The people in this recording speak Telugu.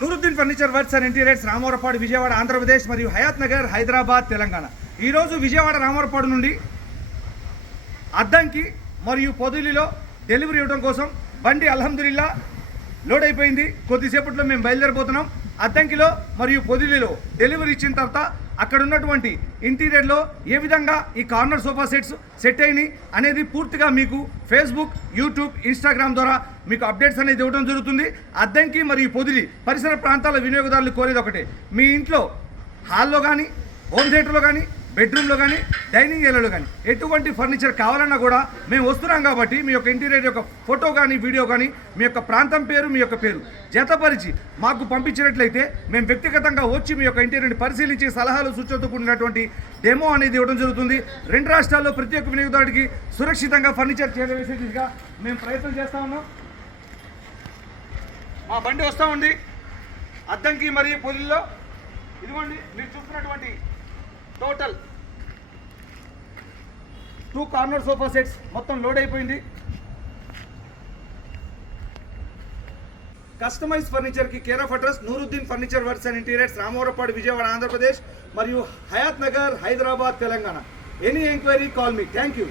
Nooruddin furniture works and interiors Ramavarappadu Vijayawada Andhra Pradesh మరియు హయాత్ నగర్ హైదరాబాద్ తెలంగాణ. ఈరోజు విజయవాడ రామవరపాడు నుండి అద్దంకి మరియు పొదిలిలో డెలివరీ ఇవ్వడం కోసం బండి అల్హమ్దుల్లా లోడ్ అయిపోయింది. కొద్దిసేపట్లో మేము బయలుదేరిపోతున్నాం అద్దంకిలో మరియు పొదిలిలో డెలివరీ ఇచ్చిన తర్వాత అక్కడ ఉన్నటువంటి ఇంటీరియర్లో ఏ విధంగా ఈ కార్నర్ సోఫా సెట్స్ సెట్ అయినాయి అనేది పూర్తిగా మీకు ఫేస్బుక్ యూట్యూబ్ ఇన్స్టాగ్రామ్ ద్వారా మీకు అప్డేట్స్ అనేది ఇవ్వడం జరుగుతుంది. అద్దంకి మరియు పొదిలి పరిసర ప్రాంతాల వినియోగదారులు కోరేది ఒకటే. మీ ఇంట్లో హాల్లో కానీ హోమ్ థియేటర్లో కానీ బెడ్రూమ్లో కానీ డైనింగ్ ఏరియాలో కానీ ఎటువంటి ఫర్నిచర్ కావాలన్నా కూడా మేము వస్తున్నాం కాబట్టి మీ యొక్క ఇంటీరియర్ యొక్క ఫోటో కానీ వీడియో కానీ మీ యొక్క ప్రాంతం పేరు మీ యొక్క పేరు జతపరిచి మాకు పంపించినట్లయితే మేము వ్యక్తిగతంగా వచ్చి మీ యొక్క ఇంటీరియర్ని పరిశీలించి సలహాలు సూచనతో కూడినటువంటి డెమో అనేది ఇవ్వడం జరుగుతుంది. రెండు రాష్ట్రాల్లో ప్రతి ఒక్క వినియోగదారుడికి సురక్షితంగా ఫర్నిచర్ చేరవేసే దిశగా మేము ప్రయత్నం చేస్తా ఉన్నాం. మా బండి వస్తూ ఉంది. అద్దంకి మరియు పొలిలో ఇదిగోండి మీరు చూస్తున్నటువంటి total two corner sofa sets మొత్తం లోడ్ అయిపోయింది. Customise ఫర్నిచర్కి care of address Nooruddin furniture works and interiors Ramavarappadu Vijayawada Andhra Pradesh మరియు Hayathnagar Hyderabad Telangana any enquiry call me thank you